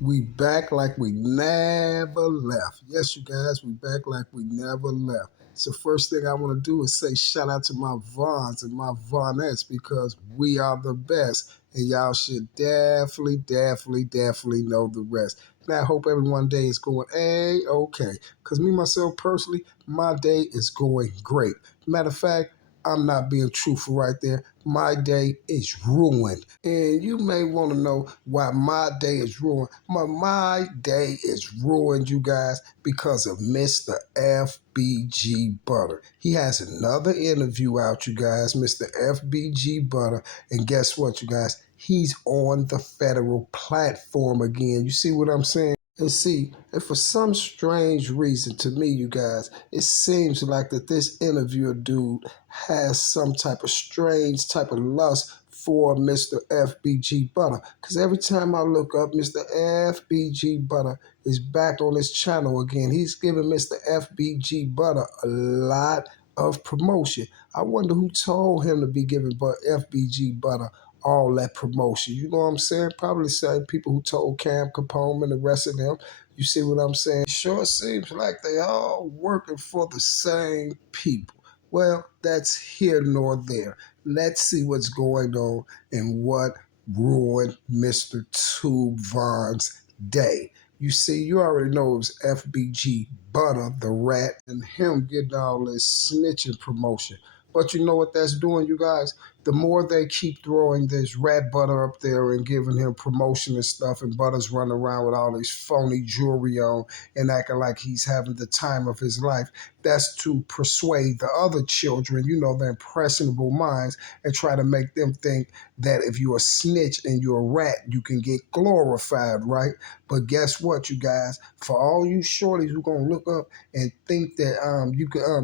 We back like we never left. Yes, you guys, we back like we never left. So first thing I want to do is say shout out to my Vons and my Vonettes because we are the best. And y'all should definitely know the rest. Now I hope everyone day is going A-okay. Because me, myself, personally, my day is going great. Matter of fact, I'm not being truthful right there. My day is ruined. And you may want to know why my day is ruined. My day is ruined, you guys, because of Mr. FBG Butter. He has another interview out, you guys, Mr. FBG Butter. And guess what, you guys? He's on the federal platform again. You see what I'm saying? And see, and for some strange reason to me, you guys, it seems like that this interviewer dude has some type of strange type of lust for Mr. FBG Butter. Because every time I look up, Mr. FBG Butter is back on his channel again. He's giving Mr. FBG Butter a lot of promotion. I wonder who told him to be giving FBG Butter all that promotion. You know what I'm saying? Probably the same people who told Cam Capone and the rest of them. You see what I'm saying? It sure seems like they all working for the same people. Well, that's here nor there. Let's see what's going on and what ruined Mr. Tube Von's day. You see, you already know it was FBG Butter, the rat, and him getting all this snitching promotion. But you know what that's doing, you guys? The more they keep throwing this rat Butter up there and giving him promotion and stuff, and Butter's running around with all this phony jewelry on and acting like he's having the time of his life, that's to persuade the other children, you know, the impressionable minds, and try to make them think that if you're a snitch and you're a rat, you can get glorified, right? But guess what, you guys? For all you shorties who gonna look up and think that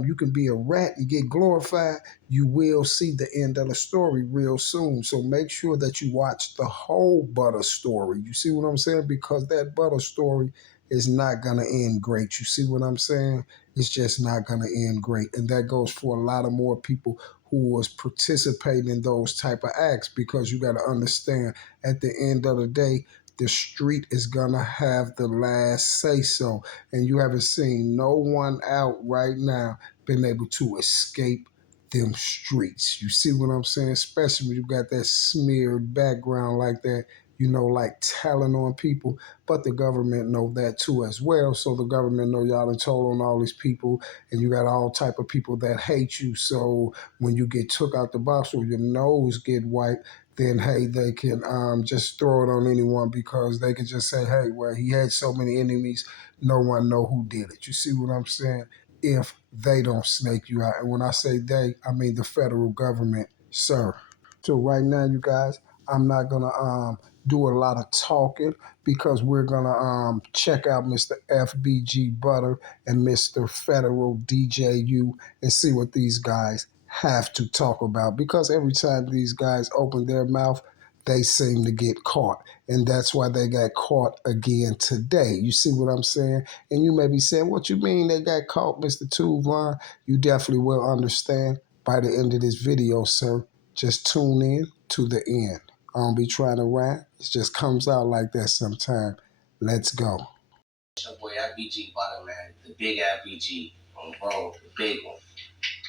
you can be a rat and get glorified, you will see the end of the story real soon. So make sure that you watch the whole Butter story. You see what I'm saying? Because that Butter story is not gonna end great. You see what I'm saying? It's just not gonna end great. And that goes for a lot of more people who was participating in those type of acts, because you got to understand, at the end of the day, the street is gonna have the last say so, and you haven't seen no one out right now been able to escape them streets. You see what I'm saying? Especially when you got that smeared background like that, you know, like telling on people. But the government know that too as well. So the government know y'all done told on all these people, and you got all type of people that hate you. So when you get took out the box or your nose get wiped, then hey, they can just throw it on anyone, because they can just say, hey, well, he had so many enemies, no one know who did it. You see what I'm saying? If they don't snake you out. And when I say they, I mean the federal government, sir. So right now, you guys, I'm not gonna do a lot of talking, because we're gonna check out Mr. FBG Butter and Mr. Federal DJU and see what these guys have to talk about. Because every time these guys open their mouth, they seem to get caught. And that's why they got caught again today. You see what I'm saying? And you may be saying, what you mean they got caught, Mr. Tuvon? You definitely will understand by the end of this video, sir. Just tune in to the end. I don't be trying to rap. It just comes out like that sometime. Let's go. It's your boy FBG Butter, man. The big FBG on bro, the big one.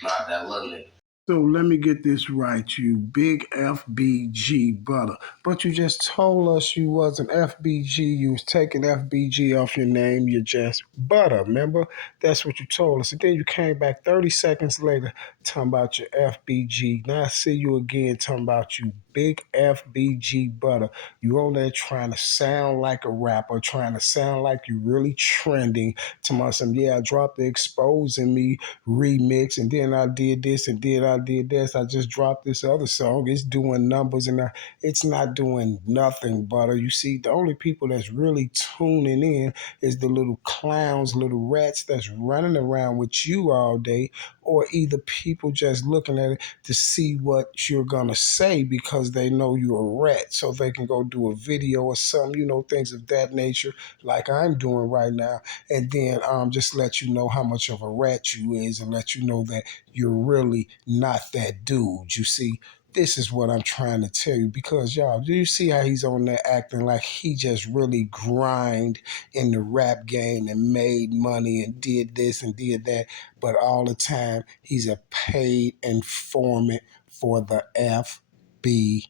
Not that little nigga. So let me get this right, you big FBG Butter. But you just told us you wasn't FBG. You was taking FBG off your name. You're just Butter, remember? That's what you told us. And then you came back 30 seconds later talking about your FBG. Now I see you again talking about you big FBG Butter. You on there trying to sound like a rapper, trying to sound like you really trending. To some, yeah, I dropped the Exposing Me remix, and then I did this, and then I did this. I just dropped this other song. It's doing numbers, and it's not doing nothing, Butter. You see, the only people that's really tuning in is the little clowns, little rats that's running around with you all day, or either people just looking at it to see what you're gonna say because they know you're a rat, so they can go do a video or something, you know, things of that nature, like I'm doing right now, and then just let you know how much of a rat you is, and let you know that you're really not that dude. You see, this is what I'm trying to tell you, because y'all, do you see how he's on there acting like he just really grind in the rap game and made money and did this and did that, but all the time he's a paid informant for the FBI.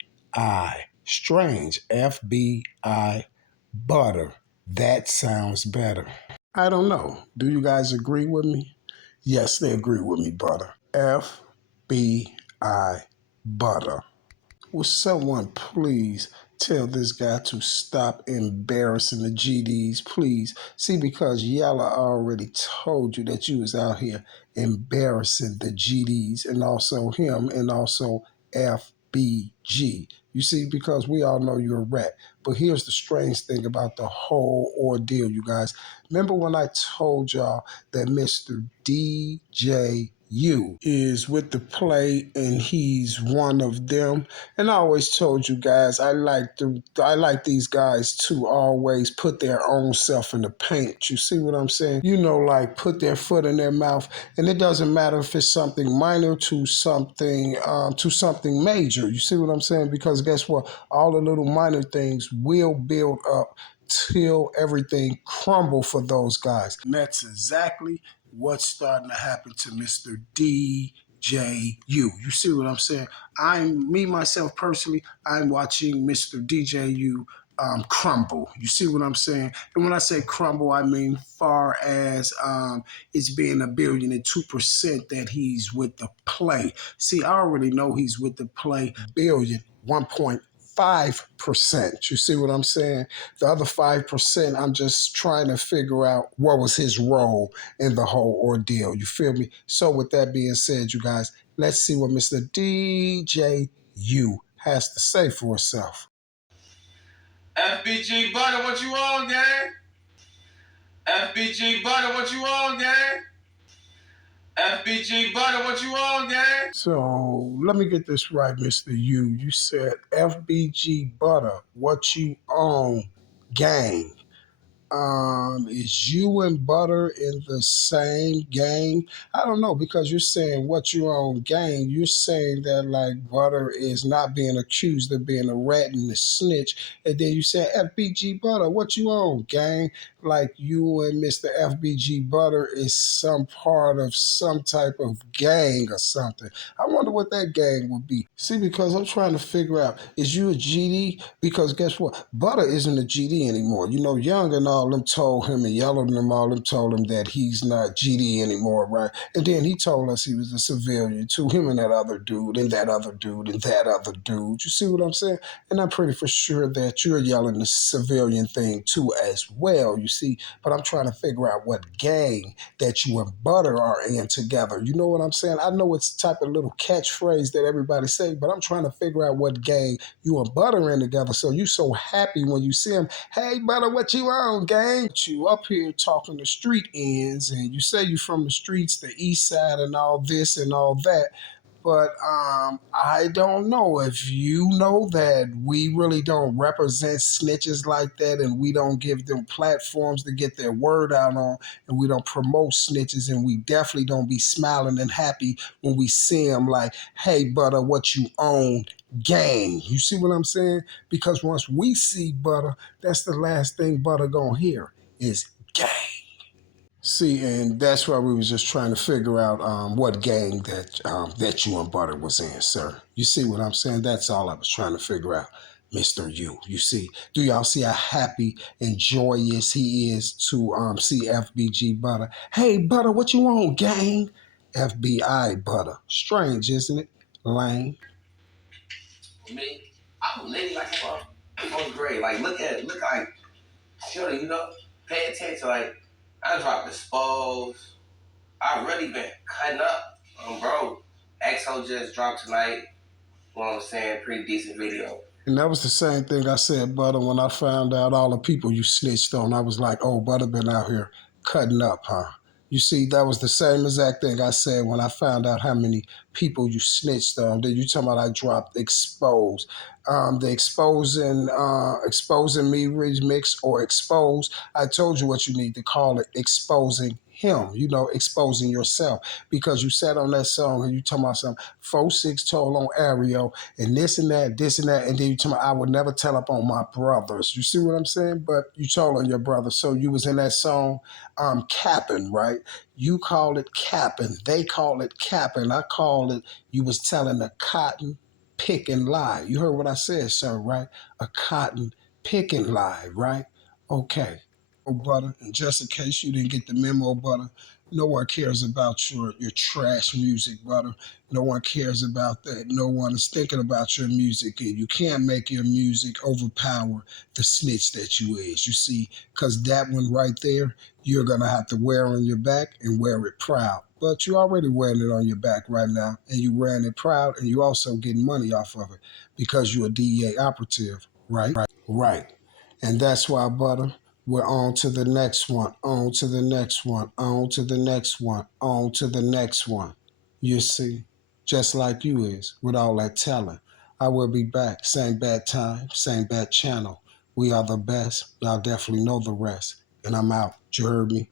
Strange. FBI Butter. That sounds better. I don't know. Do you guys agree with me? Yes, they agree with me, Butter. FBI Butter. Will someone please tell this guy to stop embarrassing the GDs, please? See, because Yella already told you that you was out here embarrassing the GDs and also him and also FBG. You see, because we all know you're a rat. But here's the strange thing about the whole ordeal, you guys. Remember when I told y'all that Mr. DJU is with the play and he's one of them? And I always told you guys I like these guys to always put their own self in the paint. You see what I'm saying? You know, like put their foot in their mouth, and it doesn't matter if it's something minor to something major. You see what I'm saying? Because guess what? All the little minor things will build up till everything crumble for those guys. And that's exactly what's starting to happen to Mr. DJU. You see what I'm saying? Myself personally, I'm watching Mr. DJU crumble. You see what I'm saying? And when I say crumble, I mean far as it's being 1,002% that he's with the play. See, I already know he's with the play. 1,5%. You see what I'm saying? The other 5%, I'm just trying to figure out what was his role in the whole ordeal. You feel me? So with that being said, you guys, let's see what Mr. DJU has to say for himself. FBG Butter, what you on, gang? FBG Butter, what you on, gang? FBG Butter, what you on, gang? So let me get this right, Mr. U. You said FBG Butter, what you own, gang. Is you and Butter in the same gang? I don't know, because you're saying what you own gang. You're saying that like Butter is not being accused of being a rat and a snitch, and then you say FBG Butter, what you own gang? Like you and Mr. FBG Butter is some part of some type of gang or something. I wonder what that gang would be. See, because I'm trying to figure out, is you a GD? Because guess what? Butter isn't a GD anymore. You know, Young and all them told him, and Yellow and them all them told him that he's not GD anymore, right? And then he told us he was a civilian too, him and that other dude, and that other dude, and that other dude. You see what I'm saying? And I'm pretty for sure that you're yelling the civilian thing too as well, you see. But I'm trying to figure out what gang that you and Butter are in together. You know what I'm saying? I know it's the type of little catchphrase that everybody say, but I'm trying to figure out what gang you and Butter in together. So you so happy when you see him. Hey, Butter, what you on, gang? You up here talking the street ends, and you say you from the streets, the east side, and all this and all that. But I don't know if you know that we really don't represent snitches like that, and we don't give them platforms to get their word out on, and we don't promote snitches, and we definitely don't be smiling and happy when we see them like, hey, Butter, what you own, gang. You see what I'm saying? Because once we see Butter, that's the last thing Butter gonna hear is gang. See, and that's why we was just trying to figure out what gang that you and Butter was in, sir. You see what I'm saying? That's all I was trying to figure out, Mr. U. You see, do y'all see how happy and joyous he is to see FBG Butter? Hey, Butter, what you on, gang? FBI Butter. Strange, isn't it? Lame. Me, I'm litty like I'm on grade. Like look like, shorty, you know, pay attention. Like I dropped Exposed. I've really been cutting up, bro. EXO just dropped tonight. You know what I'm saying? Pretty decent video. And that was the same thing I said, Butter, when I found out all the people you snitched on. I was like, oh, Butter been out here cutting up, huh? You see, that was the same exact thing I said when I found out how many people you snitched on. Then you talking about I dropped Exposed. The exposing me remix or expose. I told you what you need to call it, exposing him, exposing yourself because you sat on that song and you talking about some 4-6 told on Ario and this and that, and then you talking about I would never tell up on my brothers. You see what I'm saying? But you told on your brother, so you was in that song, capping, right? You call it capping, they call it capping, I call it you was telling a cotton picking lie. You heard what I said, sir, right? A cotton picking lie, right? Okay. Oh, brother, and just in case you didn't get the memo, brother, no one cares about your trash music, brother. No one cares about that. No one is thinking about your music, and you can't make your music overpower the snitch that you is. You see, because that one right there, you're gonna have to wear on your back and wear it proud. But you already wearing it on your back right now, and you wearing it proud, and you also getting money off of it because you're a DEA operative, right? Right. And that's why, brother, we're on to the next one, on to the next one, on to the next one, on to the next one. You see, just like you is, with all that talent. I will be back. Same bad time, same bad channel. We are the best. Y'all definitely know the rest. And I'm out. You heard me?